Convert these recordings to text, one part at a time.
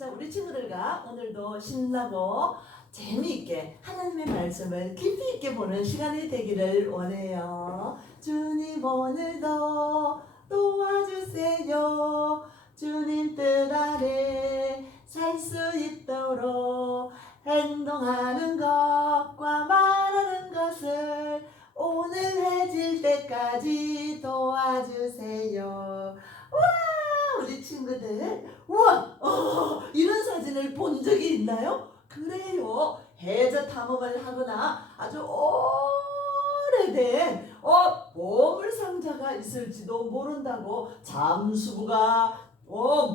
자, 우리 친구들과 오늘도 신나고 재미있게 하나님의 말씀을 깊이 있게 보는 시간이 되기를 원해요. 주님 오늘도 도와주세요. 주님 뜻 아래 살 수 있도록 행동하는 것과 말하는 것을 오늘 해질 때까지 도와주세요. 우리 친구들, 우와, 이런 사진을 본 적이 있나요? 그래요. 해저 탐험을 하거나 아주 오래된 보물 상자가 있을지도 모른다고 잠수부가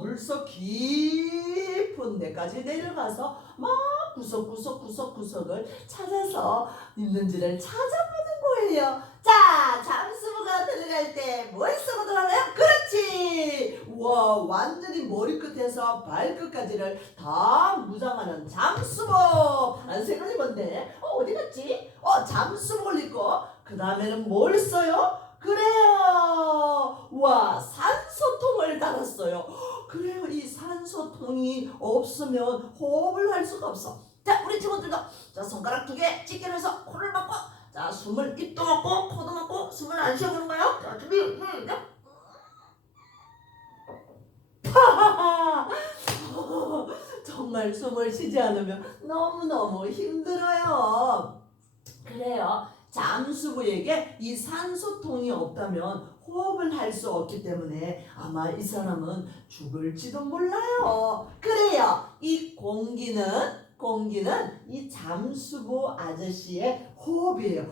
물속 깊은 데까지 내려가서 막 구석구석을 찾아서 있는지를 찾아보는 거예요. 자, 잠수부가 들어갈 때 뭘 쓰고 들어가나요? 그렇지! 우와, 완전히 머리끝에서 발끝까지를 다 무장하는 잠수복! 파란색을 입었네. 어디 갔지? 잠수복을 입고 그 다음에는 뭘 써요? 그래요! 우와, 산소통을 달았어요. 그래요, 이 산소통이 없으면 호흡을 할 수가 없어. 자, 우리 친구들도 자, 손가락 2개 찢겨내서 코를 막고, 자, 숨을 입도 막고 코도 막고 숨을 안 쉬어보는 거예요. 자, 준비, 정말 숨을 쉬지 않으면 너무너무 힘들어요. 그래요. 잠수부에게 이 산소통이 없다면 호흡을 할 수 없기 때문에 아마 이 사람은 죽을지도 몰라요. 그래요. 이 공기는 이 잠수부 아저씨의 호흡이에요.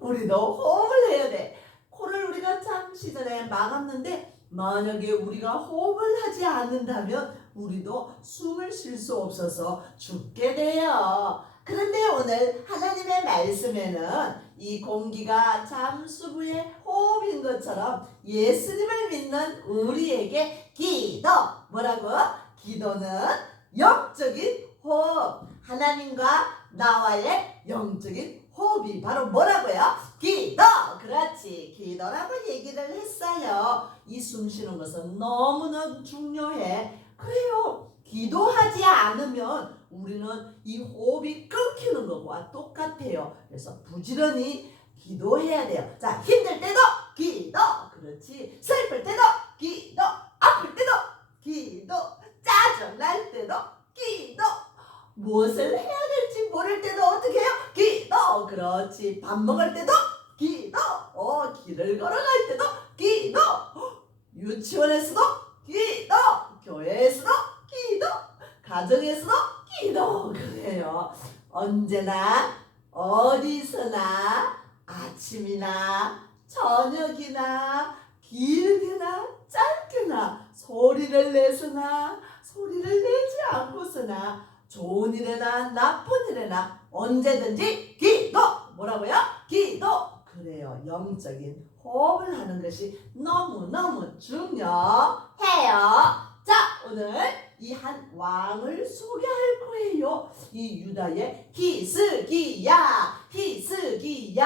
우리도 호흡을 해야 돼. 코를 우리가 잠시 전에 막았는데 만약에 우리가 호흡을 하지 않는다면 우리도 숨을 쉴 수 없어서 죽게 돼요. 그런데 오늘 하나님의 말씀에는 이 공기가 잠수부의 호흡인 것처럼 예수님을 믿는 우리에게 기도, 뭐라고? 기도는 영적인 호흡, 하나님과 나와의 영적인 호흡이 바로 뭐라고요? 기도! 그렇지, 기도라고 얘기를 했어요. 이 숨 쉬는 것은 너무나 중요해. 그래요, 기도하지 않으면 우리는 이 호흡이 끊기는 것과 똑같아요. 그래서 부지런히 기도해야 돼요. 자, 힘들 때도 기도! 그렇지, 슬플 때도 기도! 아플 때도 기도! 짜증날 때도 기도! 무엇을 해야 될지 모를 때도 어떻게 해요? 기도! 그렇지, 밥 먹을 때도 기도! 길을 걸어갈 때도 기도! 유치원에서도 기도! 교회에서도 기도! 가정에서도 기도! 그래요. 언제나 어디서나 아침이나 저녁이나 길게나 짧게나 소리를 내서나 소리를 내지 않고서나 좋은 일이나 나쁜 일이나 언제든지 기도! 뭐라고요? 기도! 그래요. 영적인 호흡을 하는 것이 너무너무 중요해요. 자, 오늘 이 한 왕을 소개할 거예요. 이 유다의 히스기야. 히스기야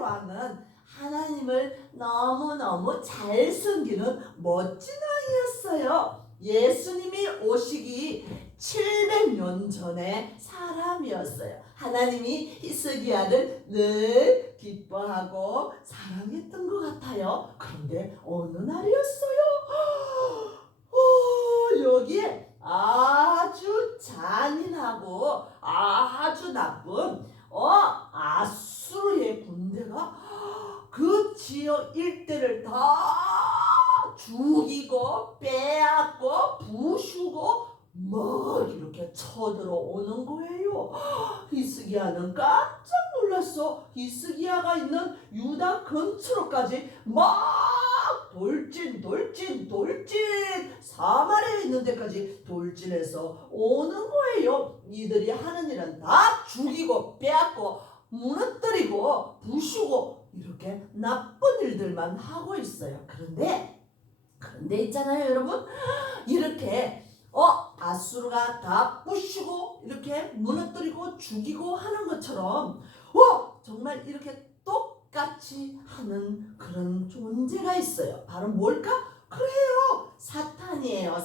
왕은 하나님을 너무너무 잘 섬기는 멋진 왕이었어요. 예수님이 오시기 700년 전의 사람이었어요. 하나님이 히스기야를 늘 기뻐하고 사랑했던 것 같아요. 그런데 어느 날이었어요? 여기에 아주 잔인하고 아주 나쁜 아수르의 군대가 그 지역 일대를 다 죽이고 빼앗고 부수고 막 이렇게 쳐들어오는 거예요. 히스기야는 깜짝 놀랐어. 히스기야가 있는 유다 근처로까지 막 돌진 사마리아에 있는 데까지 돌진해서 오는 거예요. 이들이 하는 일은 다 죽이고 빼앗고 무너뜨리고 부수고 이렇게 나쁜 일들만 하고 있어요. 그런데 있잖아요, 여러분. 이렇게 아수르가 다 부수고 이렇게 무너뜨리고 죽이고 하는 것처럼 정말 이렇게 똑같이 하는 그런 있어요. 바로 뭘까? 그래요. 사탄이에요.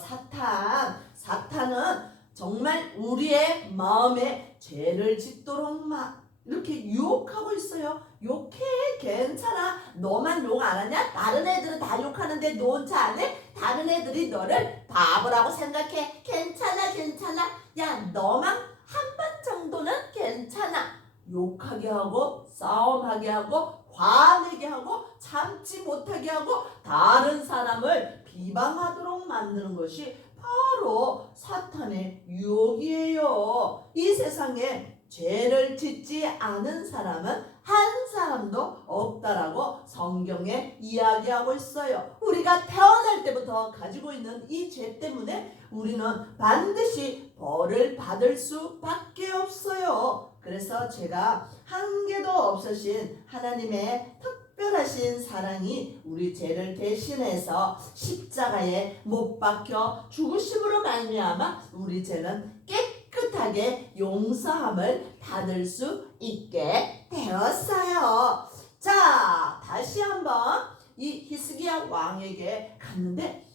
사탄은 정말 우리의 마음에 죄를 짓도록 막 이렇게 유혹하고 있어요. 욕해, 괜찮아. 너만 욕 안 하냐? 다른 애들은 다 욕하는데 너 혼자 안 해? 다른 애들이 너를 바보라고 생각해. 괜찮아. 야, 너만 한 번 정도는 괜찮아. 욕하게 하고 싸움하게 하고 화내게 하고 참지 못하게 하고 다른 사람을 비방하도록 만드는 것이 바로 사탄의 유혹이에요. 이 세상에 죄를 짓지 않은 사람은 한 사람도 없다라고 성경에 이야기하고 있어요. 우리가 태어날 때부터 가지고 있는 이 죄 때문에 우리는 반드시 벌을 받을 수밖에 없어요. 그래서 제가 한계도 없으신 하나님의 특별하신 사랑이 우리 죄를 대신해서 십자가에 못 박혀 죽으심으로 말미암아 우리 죄는 깨끗하게 용서함을 받을 수 있게 되었어요. 자, 다시 한번 이 히스기야 왕에게 갔는데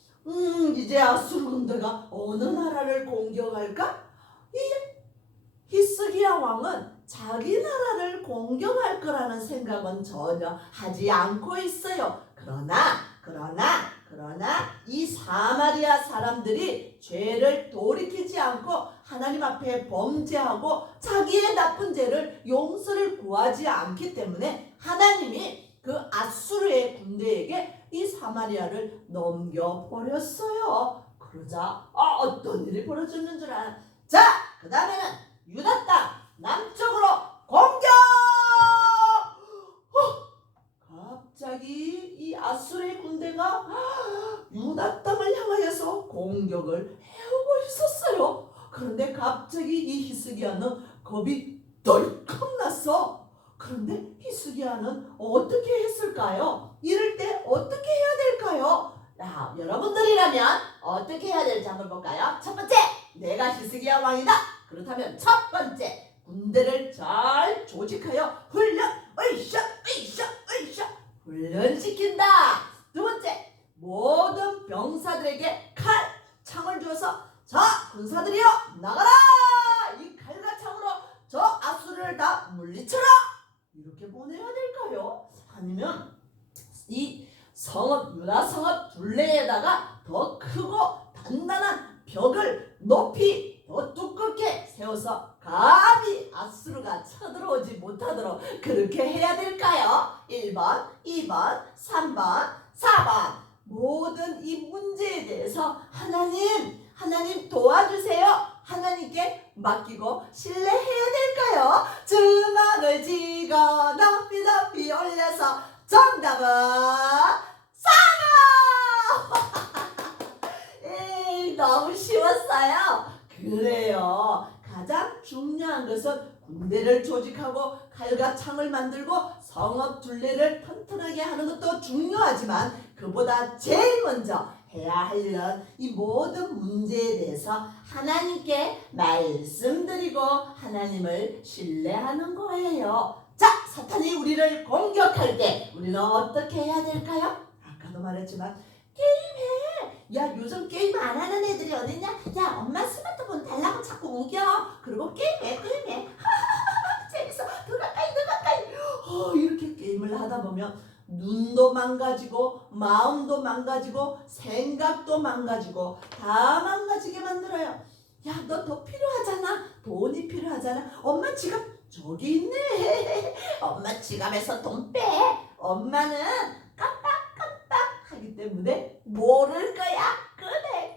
이제 아수르 군대가 어느 나라를 공격할까? 이 히스기야 왕은 자기 나라를 공격할 거라는 생각은 전혀 하지 않고 있어요. 그러나 이 사마리아 사람들이 죄를 돌이키지 않고 하나님 앞에 범죄하고 자기의 나쁜 죄를 용서를 구하지 않기 때문에 하나님이 그 아수르의 군대에게 이 사마리아를 넘겨버렸어요. 그러자 어떤 일이 벌어졌는 줄 아나? 자, 그 다음에는 유다 땅 남쪽으로 공격! 갑자기 이 아수르의 군대가 유다 땅을 향하여서 공격을 해오고 있었어요. 그런데 갑자기 이 히스기야는 겁이 덜컥 났어. 그런데 히스기야는 어떻게 했을까요? 이럴 때 어떻게 해야 될까요? 자, 여러분들이라면 어떻게 해야 될지 한번 볼까요? 첫 번째, 내가 히스기야 왕이다. 그렇다면 첫 번째, 군대를 잘 조직하여 훈련시킨다. 두 번째, 모든 병사들에게 칼, 창을 주어서 자, 군사들이여 나가라! 이 칼과 창으로 저 아수르를 다 물리쳐라! 이렇게 보내야 될까요? 아니면 이 성읍, 유다 성읍 둘레에다가 더 크고 단단한 벽을 높이 더 두껍게 세워서 감히 아수르가 쳐들어오지 못하도록 그렇게 해야 될까요? 1번, 2번, 3번, 4번. 모든 이 문제에 대해서 하나님 도와주세요. 하나님께 맡기고 신뢰해야 될까요? 주먹을 쥐고 높이 올려서 정답은 4번! 너무 쉬웠어요. 그래요. 가장 중요한 것은 군대를 조직하고 칼과 창을 만들고 성읍 둘레를 튼튼하게 하는 것도 중요하지만 그보다 제일 먼저 해야 할 일은 이 모든 문제에 대해서 하나님께 말씀드리고 하나님을 신뢰하는 거예요. 자, 사탄이 우리를 공격할 때 우리는 어떻게 해야 될까요? 아까도 말했지만 게임해. 야, 요즘 게임 안 하는 애들이 어딨냐? 야, 엄마 스마트폰 달라고 자꾸 우겨. 그리고 게임해. 재밌어. 더 가까이. 이렇게 게임을 하다 보면 눈도 망가지고 마음도 망가지고 생각도 망가지고 다 망가지게 만들어요. 야, 너 더 필요하잖아. 돈이 필요하잖아. 엄마 지갑 저기 있네. 엄마 지갑에서 돈 빼. 엄마는 깜빡 하기 때문에 모를 거야. 끄네.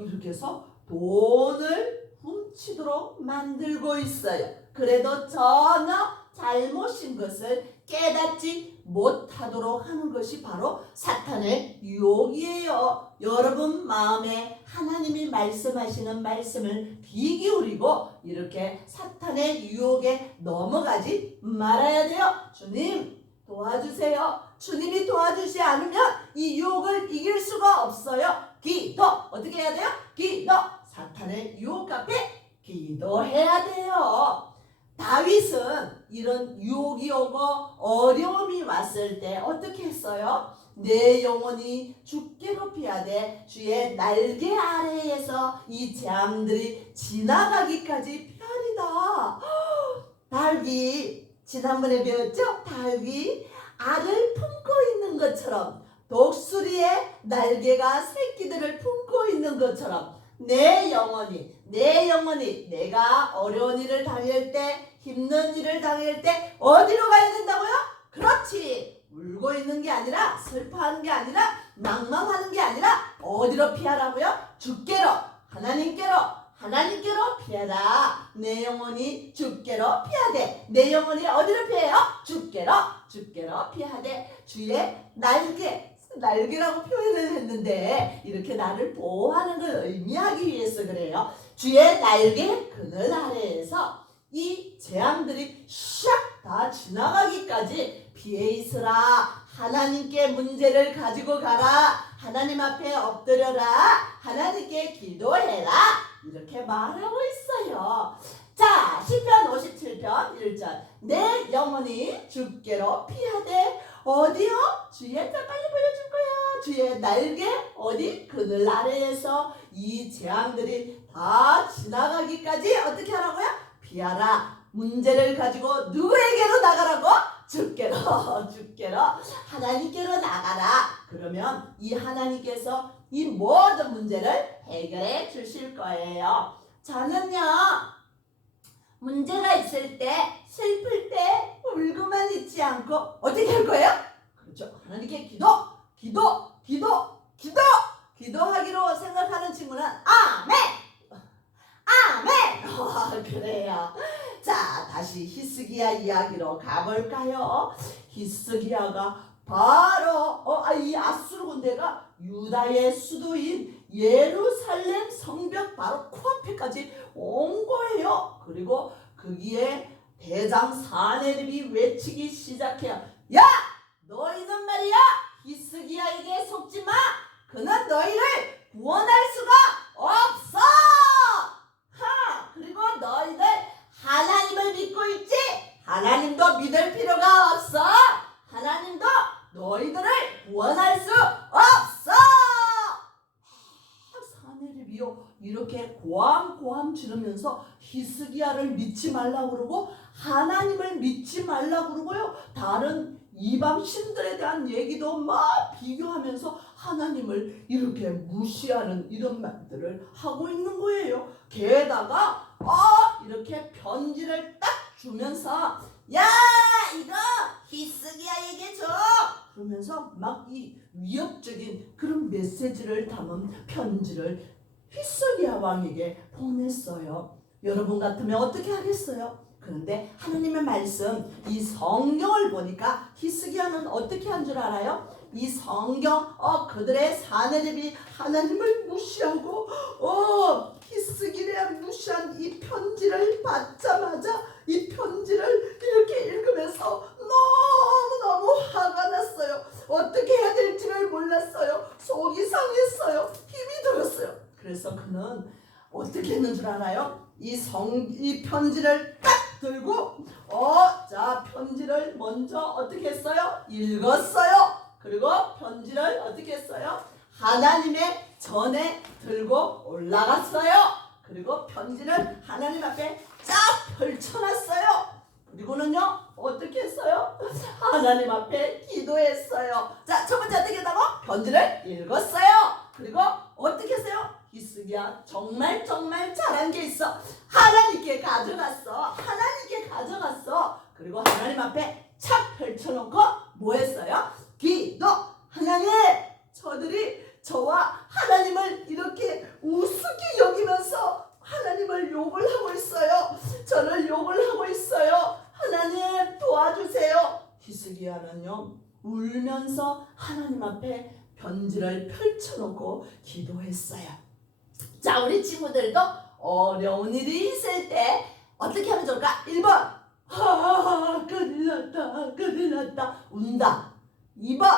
이렇게 해서 돈을 훔치도록 만들고 있어요. 그래도 전혀 잘못인 것을 깨닫지 못하도록 하는 것이 바로 사탄의 유혹이에요. 여러분 마음에 하나님이 말씀하시는 말씀을 귀 기울이고 이렇게 사탄의 유혹에 넘어가지 말아야 돼요. 주님 도와주세요. 주님이 도와주지 않으면 이 유혹을 이길 수가 없어요. 기도. 어떻게 해야 돼요? 기도. 사탄의 유혹 앞에 기도해야 돼요. 다윗은 이런 유혹이 오고 어려움이 왔을 때 어떻게 했어요? 내 영혼이 주께로 피하되 주의 날개 아래에서 이 재앙들이 지나가기까지 피하리다. 닭이 지난번에 배웠죠? 닭이 알을 품고 있는 것처럼 독수리의 날개가 새끼들을 품고 있는 것처럼 내 영혼이 내가 어려운 일을 당할 때 힘든 일을 당할 때 어디로 가야 된다고요? 그렇지. 울고 있는 게 아니라 슬퍼하는 게 아니라 낭망하는 게 아니라 어디로 피하라고요? 주께로 하나님께로 피하라. 내 영혼이 주께로 피하되 내 영혼이 어디로 피해요? 주께로 피하되 주의 날개라고 표현을 했는데 이렇게 나를 보호하는 걸 의미하기 위해서 그래요. 주의 날개 그늘 아래에서 이 재앙들이 샥 다 지나가기까지 피해 있으라. 하나님께 문제를 가지고 가라. 하나님 앞에 엎드려라. 하나님께 기도해라. 이렇게 말하고 있어요. 자, 시편 57편 1절. 내 영혼이 주께로 피하되 어디요? 주의 자 빨리 보여줄 거야. 주의 날개 어디? 그늘 아래에서 이 재앙들이 다 지나가기까지 어떻게 하라고요? 피하라. 문제를 가지고 누구에게로 나가라고? 주께로 하나님께로 나가라. 그러면 이 하나님께서 이 모든 문제를 해결해 주실 거예요. 저는요 문제가 있을 때 슬플 때 울고만 있지 않고 어떻게 할 거예요? 그렇죠. 하나님께 기도하기로 생각하는 친구는 아멘. 그래요. 자, 다시 히스기야 이야기로 가볼까요? 히스기야가 바로 이 아수르 군대가 유다의 수도인 예루살렘 성벽 바로 코앞에까지 온 거예요. 그리고 거기에 대장 사네립이 외치기 시작해요. 야! 너희는 말이야 히스기야에게 속지 마. 그는 너희를 구원할 수가 없어. 그리고 너희들 하나님을 믿고 있지? 하나님도 믿을 필요가 없어. 하나님도 너희들을 구원할 수 없어. 사내립이요 이렇게 고함 지르면서 히스기야를 믿지 말라고 그러고 하나님을 믿지 말라고 그러고요. 다른 이방 신들에 대한 얘기도 막 비교하면서 하나님을 이렇게 무시하는 이런 말들을 하고 있는 거예요. 게다가 이렇게 편지를 딱 주면서 야 이거 히스기야에게 줘 그러면서 막 이 위협적인 그런 메시지를 담은 편지를 히스기야 왕에게 보냈어요. 여러분 같으면 어떻게 하겠어요? 그런데 하나님의 말씀 이 성경을 보니까 히스기야는 어떻게 한 줄 알아요? 이 성경 그들의 사내립이 하나님을 무시하고 히스기야 무시한 이 편지를 받자마자 이 편지를 이렇게 읽으면서 너무 화가 났어요. 어떻게 해야 될지를 몰랐어요. 속이 상했어요. 힘이 들었어요. 그래서 그는 어떻게 했는 줄 알아요? 이 편지를 딱 들고 자 편지를 먼저 어떻게 했어요? 읽었어요. 그리고 편지를 어떻게 했어요? 하나님의 전에 들고 올라갔어요. 그리고 편지를 하나님 앞에 쫙 펼쳐놨어요. 그리고는요 어떻게 했어요? 하나님 앞에 기도했어요. 자, 첫 번째 어떻게 했다고? 편지를 읽었어요. 그리고 어떻게 했어요? 히스기야 정말 잘한 게 있어. 하나님께 가져갔어. 그리고 하나님 앞에 착 펼쳐놓고 뭐 했어요? 기도. 하나님 저들이 저와 하나님을 이렇게 우습게 여기면서 하나님을 욕을 하고 있어요. 저를 욕을 하고 있어요. 하나님 도와주세요. 히스기야는요 울면서 하나님 앞에 편지를 펼쳐놓고 기도했어요. 자, 우리 친구들도 어려운 일이 있을 때 어떻게 하면 좋을까? 1번 큰일 났다 운다. 2번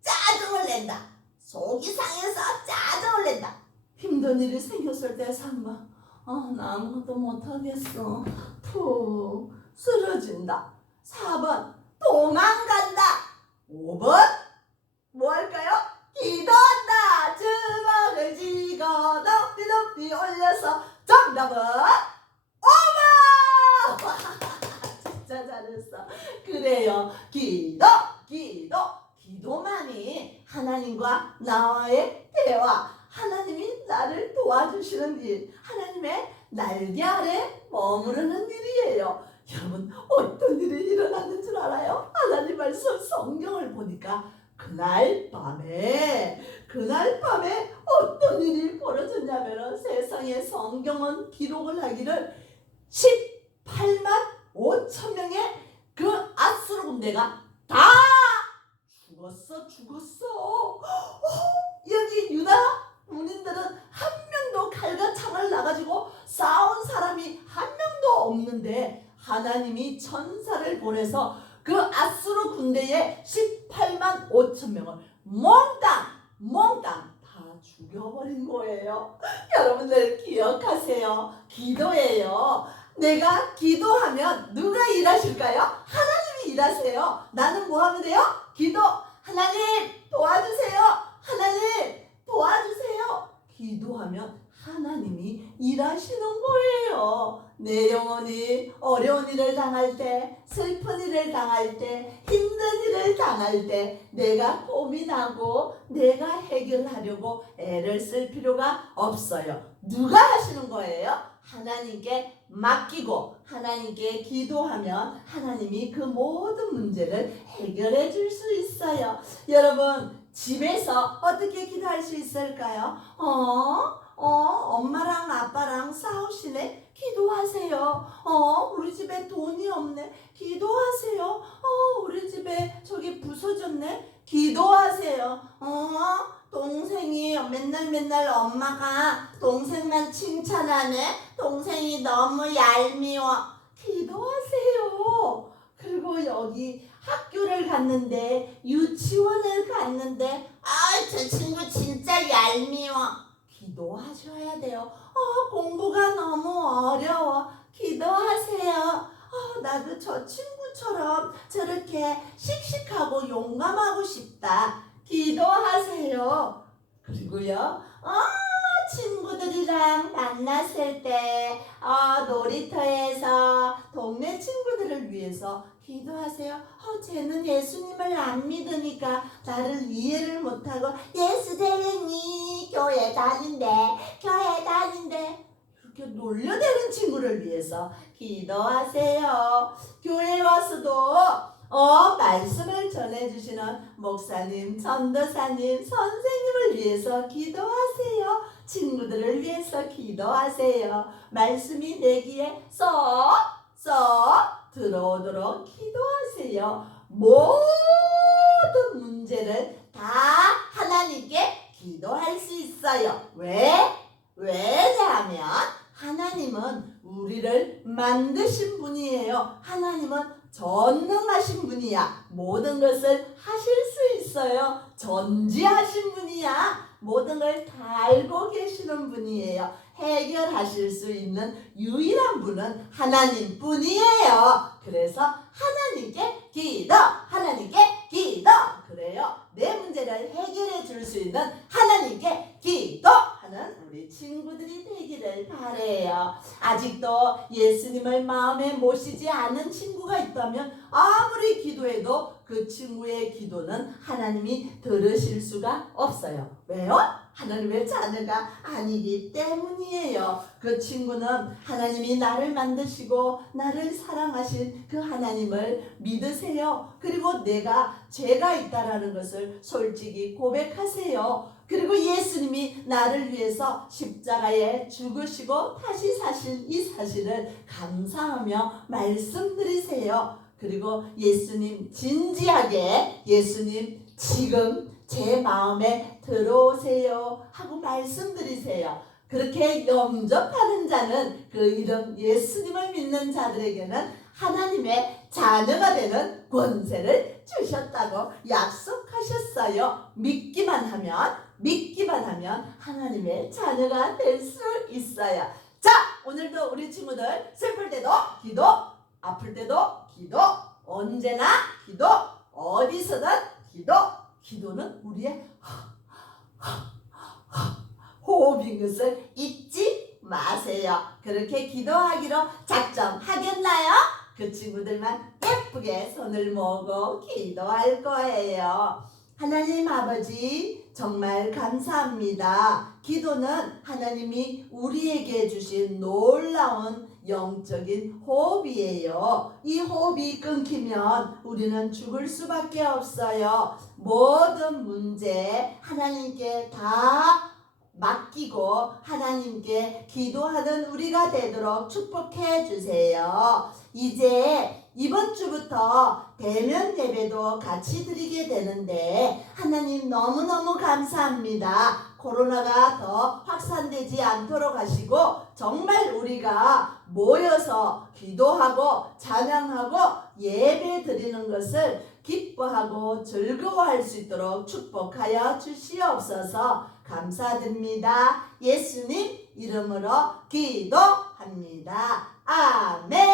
짜증을 낸다. 속이 상해서 짜증을 낸다. 힘든 일이 생겼을 때 상마 나 아무것도 못하겠어. 쓰러진다. 4번 도망간다. 5번 뭐 할까요? 기도한다. 주먹을 쥐고 높이 높이 올려서 정답은 5번. 진짜 잘했어. 그래요. 기도만이 하나님과 나와의 대화, 하나님이 나를 도와주시는 일, 하나님의 날개 아래 머무르는 일이에요. 여러분, 어떤 일이 일어났는 줄 알아요? 하나님 말씀 성경을 보니까 그날 밤에 어떤 일이 벌어졌냐면, 세상에 성경은 기록을 하기를 18만 5천 명의 그 아수르 군대가 다 죽었어. 여기 유다 군인들은 한 명도 칼과 창을 나가지고 싸운 사람이 한 명도 없는데, 하나님이 천사를 보내서 그 아수르 군대의 18만 5천 명을 몽땅 다 죽여버린 거예요. 여러분들 기억하세요. 기도예요. 내가 기도하면 누가 일하실까요? 하나님이 일하세요. 나는 뭐 하면 돼요? 기도. 하나님 도와주세요. 하나님 도와주세요. 기도하면 하나님이 일하시는 거예요. 내 영혼이 어려운 일을 당할 때, 슬픈 일을 당할 때, 힘든 일을 당할 때 내가 고민하고 내가 해결하려고 애를 쓸 필요가 없어요. 누가 하시는 거예요? 하나님께 맡기고 하나님께 기도하면 하나님이 그 모든 문제를 해결해 줄 수 있어요. 여러분, 집에서 어떻게 기도할 수 있을까요? 엄마랑 아빠랑 싸우시네? 기도하세요. 우리 집에 돈이 없네? 기도하세요. 우리 집에 저기 부서졌네? 기도하세요. 동생이 맨날 엄마가 동생만 칭찬하네? 동생이 너무 얄미워. 기도하세요. 그리고 여기 학교를 갔는데, 유치원을 갔는데, 저 친구 진짜 얄미워. 기도하셔야 돼요. 공부가 너무 어려워. 기도하세요. 나도 저 친구처럼 저렇게 씩씩하고 용감하고 싶다. 기도하세요. 그리고요, 친구들이랑 만났을 때 놀이터에서 동네 친구들을 위해서 기도하세요. 쟤는 예수님을 안 믿으니까 나를 이해를 못하고 예수쟁이 교회 다닌대 이렇게 놀려대는 친구를 위해서 기도하세요. 교회에 와서도 말씀을 전해주시는 목사님, 전도사님, 선생님을 위해서 기도하세요. 친구들을 위해서 기도하세요. 말씀이 내 귀에 쏙 들어오도록 기도하세요. 모든 문제를 다 하나님께 기도할 수 있어요. 왜냐하면 하나님은 우리를 만드신 분이에요. 하나님은 전능하신 분이야. 모든 것을 하실 수 있어요. 전지하신 분이야. 모든 걸 다 알고 계시는 분이에요. 해결하실 수 있는 유일한 분은 하나님 뿐이에요. 그래서 하나님께 기도. 그래요. 내 문제를 해결해 줄 수 있는 하나님께 기도하는 우리 친구들이 되기를 바래요. 아직도 예수님을 마음에 모시지 않은 친구가 있다면 아무리 기도해도 그 친구의 기도는 하나님이 들으실 수가 없어요. 왜요? 하나님의 자녀가 아니기 때문이에요. 그 친구는 하나님이 나를 만드시고 나를 사랑하신 그 하나님을 믿으세요. 그리고 내가 죄가 있다라는 것을 솔직히 고백하세요. 그리고 예수님이 나를 위해서 십자가에 죽으시고 다시 사신 이 사실을 감사하며 말씀드리세요. 그리고 예수님 진지하게, 예수님 지금 제 마음에 들어오세요 하고 말씀드리세요. 그렇게 영접하는 자는, 그 이름 예수님을 믿는 자들에게는 하나님의 자녀가 되는 권세를 주셨다고 약속하셨어요. 믿기만 하면 하나님의 자녀가 될 수 있어요. 자, 오늘도 우리 친구들 슬플 때도 기도, 아플 때도 기도, 언제나 기도, 어디서든 기도. 기도는 우리의 호흡인 것을 잊지 마세요. 그렇게 기도하기로 작정하겠나요? 그 친구들만 예쁘게 손을 모으고 기도할 거예요. 하나님 아버지 정말 감사합니다. 기도는 하나님이 우리에게 주신 놀라운 영적인 호흡이에요. 이 호흡이 끊기면 우리는 죽을 수밖에 없어요. 모든 문제 하나님께 다 맡기고 하나님께 기도하는 우리가 되도록 축복해 주세요. 이제 이번 주부터 대면 예배도 같이 드리게 되는데 하나님 너무너무 감사합니다. 코로나가 더 확산되지 않도록 하시고 정말 우리가 모여서 기도하고 찬양하고 예배 드리는 것을 기뻐하고 즐거워할 수 있도록 축복하여 주시옵소서. 감사드립니다. 예수님 이름으로 기도합니다. 아멘.